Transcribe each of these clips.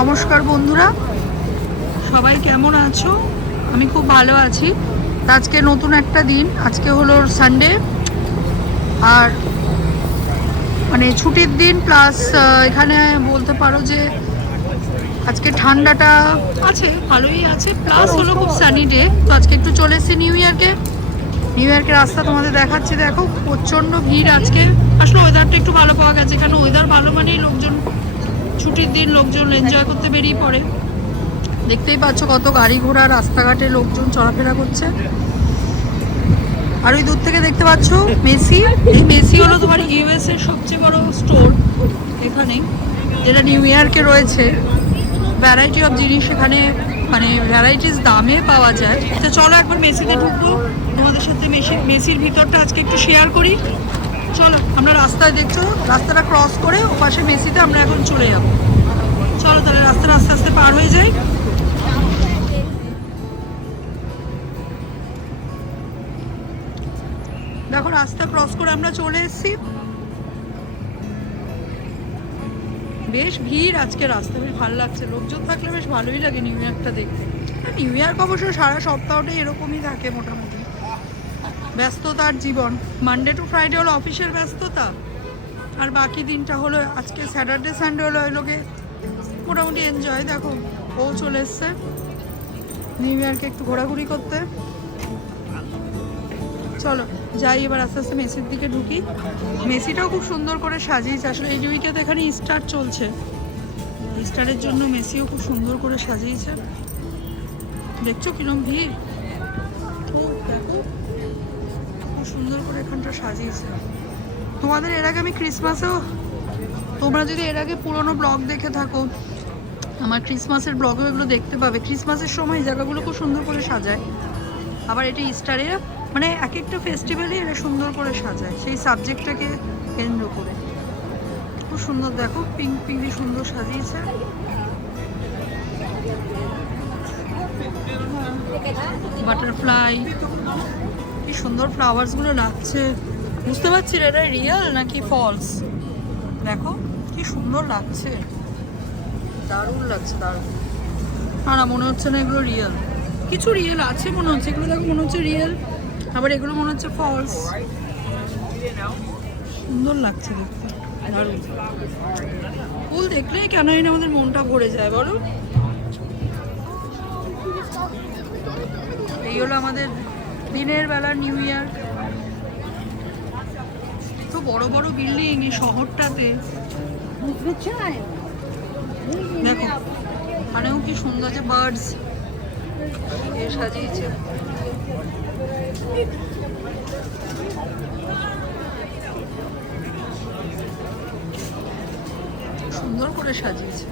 নমস্কার বন্ধুরা। সবাই কেমন আছো? আমি খুব ভালো আছি। আজকে নতুন একটা দিন। আজকে হলো সানডে আর মানে ছুটির দিন প্লাস এখানে বলতে পারো যে আজকে ঠান্ডাটা আছে, ভালোই আছে। প্লাস হলো খুব সানি ডে তো আজকে একটু চলে এসেছি নিউ ইয়র্কে নিউ ইয়র্কের রাস্তা তোমাদের দেখাচ্ছি। দেখো, প্রচণ্ড ভিড় আজকে। আসলে ওয়েদারটা একটু ভালো পাওয়া গেছে। কারণ ওয়েদার ভালো মানেই লোকজন ছুটির দিন লোকজন এনজয় করতে বেরিয়ে পড়ে। দেখতেই পাচ্ছ কত গাড়ি ঘোড়া, রাস্তাঘাটে লোকজন চলাফেরা করছে। আর ওই দূর থেকে দেখতে পাচ্ছ মেসি। এই মেসি হলো তোমার ইউএস এর সবচেয়ে বড় স্টোর এখানে, যেটা নিউ ইয়র্কে রয়েছে। ভ্যারাইটি অফ জিনিস এখানে মানে ভ্যারাইটিস দামে পাওয়া যায়। তো চলো একবার মেসিতে ঢুকবো। তোমাদের সাথে মেসি, মেসির ভিতরটা আজকে একটু শেয়ার করি। চলো, আমরা রাস্তায় দেখছ রাস্তাটা ক্রস করে ও পাশে মেসিতে আমরা এখন চলে যাব। চলো তাহলে রাস্তা আস্তে আস্তে পার হয়ে যাই। দেখো, রাস্তা ক্রস করে আমরা চলে এসেছি। বেশ ভিড় আজকে রাস্তা, বেশ ভালো লাগছে। লোকজন থাকলে বেশ ভালোই লাগে নিউ ইয়র্কটা দেখতে। নিউ ইয়র্ক অবশ্য সারা সপ্তাহটাই এরকমই থাকে মোটামুটি। ব্যস্ততার জীবন। মানডে টু ফ্রাইডে হলো অফিসের ব্যস্ততা। আর বাকি দিনটা হলো, আজকে স্যাটারডে সানডে হলো লোকে মোটামুটি এনজয় দেখো, ও চলে এসছে। নিউ ইয়র্কে একটু ঘোরাঘুরি করতে। চলো, যাই, এবার আস্তে আস্তে মেসির দিকে ঢুকি। মেসিটাও খুব সুন্দর করে সাজিয়েছে। আসলে এই উইকে তো এখানে স্টার চলছে। স্টারের জন্য মেসিও খুব সুন্দর করে সাজিয়েছে। দেখছ কিরম ভিড়? সুন্দর করে এখানটা সাজিয়েছে। তোমাদের এর আগে আমি ক্রিসমাসেও তোমরা যদি এর আগে পুরনো ব্লগ দেখে থাকো, আমার ক্রিসমাসের ব্লগও এগুলো দেখতে পাবে। ক্রিসমাসের সময় জায়গাগুলো খুব সুন্দর করে সাজায়। আবার এটা ইস্টারে মানে এক একটা ফেস্টিভ্যালই এরা সুন্দর করে সাজায়। সেই সাবজেক্টটাকে কেন্দ্র করে। খুব সুন্দর, দেখো পিঙ্ক পিঙ্কি সুন্দর সাজিয়েছে। বাটারফ্লাই কি সুন্দর ফ্লাওয়ার্সগুলো লাগছে। বুঝতে পারছি না, এটা রিয়েল নাকি ফলস দেখো, কি সুন্দর লাগছে। দারুণ লাগছে, দারুণ। না না, মনে হচ্ছে না এগুলো রিয়েল কিছু রিয়েল আছে মনে হচ্ছে, এগুলো দেখো মনে হচ্ছে রিয়েল আবার এগুলো মনে হচ্ছে ফলস সুন্দর লাগছে দেখতে, দারুণ। ফুল দেখলে কেন না আমাদের মনটা ভরে যায়, বলো। এই হলো আমাদের দিনের বেলা নিউ ইয়ার। তো বড় বড় বিল্ডিং এই শহরটাতে। দেখো ওখানেও কি সুন্দর যে বার্ডস এ সাজিয়েছে। সুন্দর করে সাজিয়েছে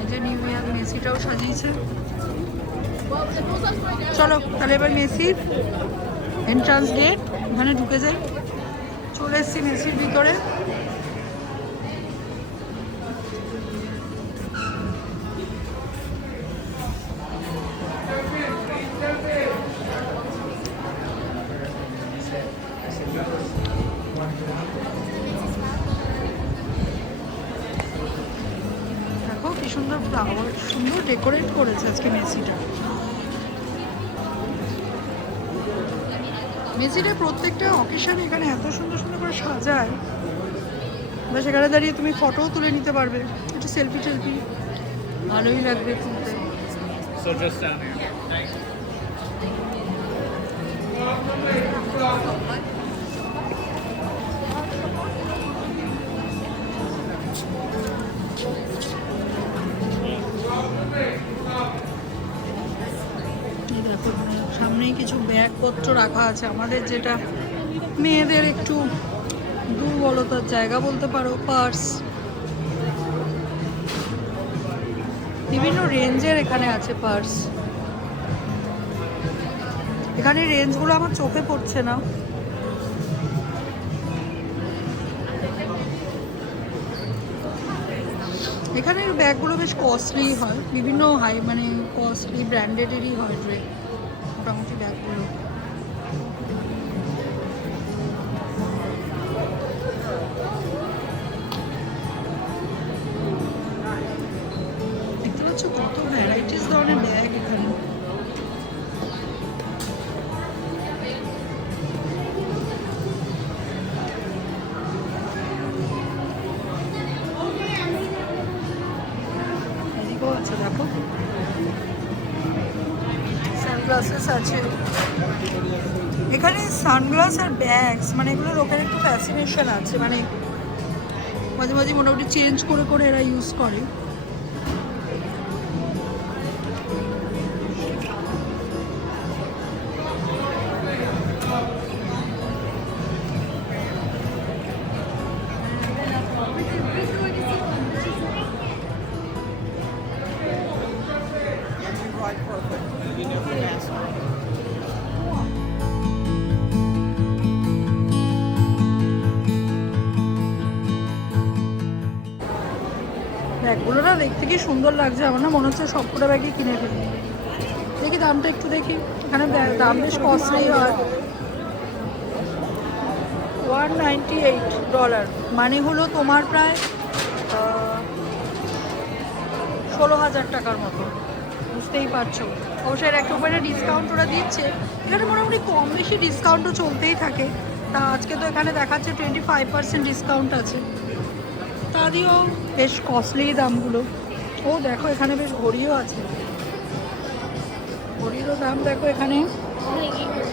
এই যে মেসিটাও সাজিয়েছে। চলো, তাহলে এবার মেসির এন্ট্রান্স গেট ওখানে ঢুকে যাই। চলে এসছি মেসির ভিতরে। কি সুন্দর ফ্লাওয়ার সুন্দর ডেকোরেট করেছে আজকে মেসিটা। মেসিটা প্রত্যেকটা অকেশন এখানে এত সুন্দর সুন্দর করে সাজায়। বা সেখানে দাঁড়িয়ে তুমি ফটোও তুলে নিতে পারবে। একটু সেলফি টেলফি ভালোই লাগবে তুলতে কিছু ব্যাগপত্র রাখা আছে আমাদের, যেটা মেয়েদের একটু দুর্বলতার জায়গা বলতে পারো, পার্স। বিভিন্ন রেঞ্জের এখানে আছে পার্স। এখানে রেঞ্জগুলো আমার চোখে পড়ছে না। এখানের ব্যাগগুলো বেশ কস্টলি হয়, বিভিন্ন হাই মানে কস্টলি ব্র্যান্ডেডেরই হয় kurang tidak dulu দেখতে পাচ্ছ কত ভ্যারাইটিস ধরনের ব্যাগ এখানে দেখো সানগ্লাসেস আছে। এখানে সানগ্লাস আর ব্যাগস মানে এগুলো লোকের একটু ফ্যাসিনেশন আছে। মানে মাঝে মাঝে মোটামুটি চেঞ্জ করে করে এরা ইউজ করে। না দেখতে কি সুন্দর লাগছে আমার না, মনে হচ্ছে সব সবকটা ব্যাগই কিনে ফেলি। দেখি দামটা একটু দেখি, এখানে দাম বেশ কস্টলি হয়। ওয়ান নাইনটি এইট ডলার মানে হলো তোমার প্রায় ষোলো হাজার টাকার মতো। বুঝতেই পারছ। অবশ্যই একটা উপরে ডিসকাউন্ট ওরা দিচ্ছে। এখানে মোটামুটি কম বেশি ডিসকাউন্টও চলতেই থাকে। তা আজকে তো এখানে দেখাচ্ছে টোয়েন্টি ফাইভ পার্সেন্ট ডিসকাউন্ট আছে। তা দিয়েও বেশ কস্টলি দামগুলো। ও, দেখো, এখানে বেশ ঘড়িও আছে। ঘড়িরও দাম দেখো এখানে।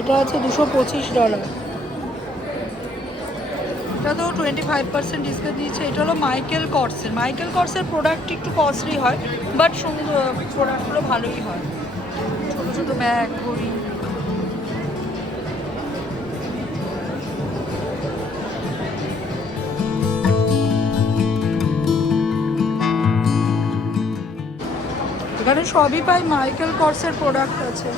এটা আছে দুশো পঁচিশ ডলার এটা তো টোয়েন্টি ফাইভ পার্সেন্ট ডিসকাউন্ট দিয়েছে। এটা হলো মাইকেল কর্সের মাইকেল কর্সের প্রোডাক্ট একটু কস্টলি হয় বাট সুন্দর প্রোডাক্টগুলো ভালোই হয়। ছোটো ছোটো ব্যাগ ঘড়ি। এখানে সবই পাই মাইকেল কর্সের প্রোডাক্ট আছে।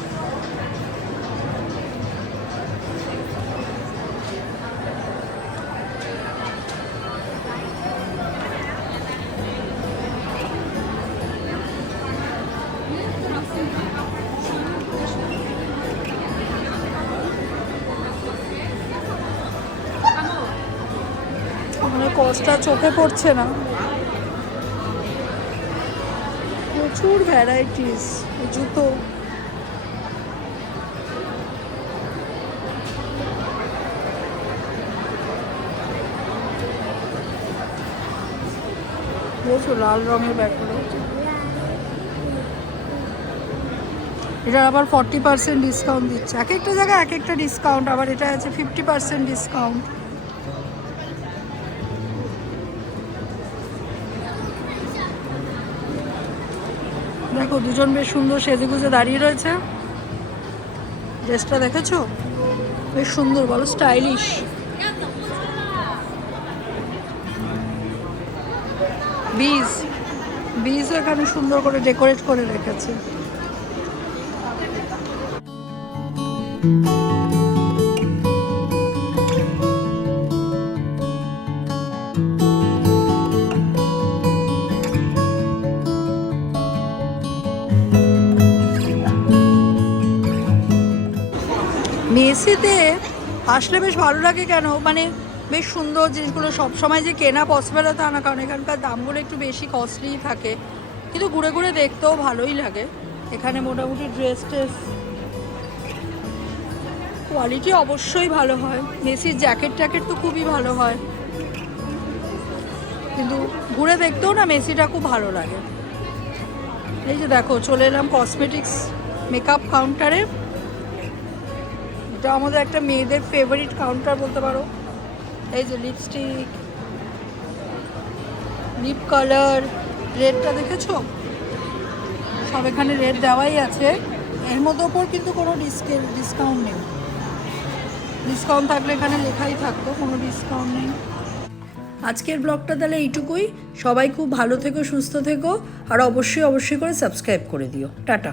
মানে কস্টটা চোখে পড়ছে না। প্রচুর ভ্যারাইটিস জুতো। লাল রঙের ব্যাগগুলো এটা আবার ফর্টি পার্সেন্ট ডিসকাউন্ট দিচ্ছে। এক একটা জায়গায় এক একটা ডিসকাউন্ট আবার এটা আছে ফিফটি পার্সেন্ট ডিসকাউন্ট দেখো, দুজন বেশ সুন্দর সেজে গুজে দাঁড়িয়ে রয়েছে। ড্রেসটা দেখেছ? বেশ সুন্দর, বলো স্টাইলিশ বীজ বীজ এখানে সুন্দর করে ডেকোরেট করে রেখেছে। মেসিতে আসলে বেশ ভালো লাগে কেন? মানে বেশ সুন্দর জিনিসগুলো সব সময় যে কেনা পসিবল তা না, কারণ এখানকার দামগুলো একটু বেশি কস্টলিই থাকে। কিন্তু ঘুরে ঘুরে দেখতেও ভালোই লাগে। এখানে মোটামুটি ড্রেস ট্রেস কোয়ালিটি অবশ্যই ভালো হয়। মেসির জ্যাকেট ট্যাকেট তো খুবই ভালো হয়। কিন্তু ঘুরে দেখতেও না মেসিটা খুব ভালো লাগে। এই যে দেখো, চলে এলাম কসমেটিক্স মেকআপ কাউন্টারে এটা আমাদের একটা মেয়েদের ফেভারিট কাউন্টার বলতে পারো। এই যে লিপস্টিক লিপ কালার রেডটা দেখেছ? সব এখানে রেড দেওয়াই আছে। এর মধ্যে ওপর কিন্তু কোনো ডিসকে ডিসকাউন্ট নেই। ডিসকাউন্ট থাকলে এখানে লেখাই থাকতো, কোনো ডিসকাউন্ট নেই। আজকের ব্লগটা তাহলে এইটুকুই। সবাই খুব ভালো থেকো, সুস্থ থেকো, আর অবশ্যই অবশ্যই করে সাবস্ক্রাইব করে দিও। টাটা।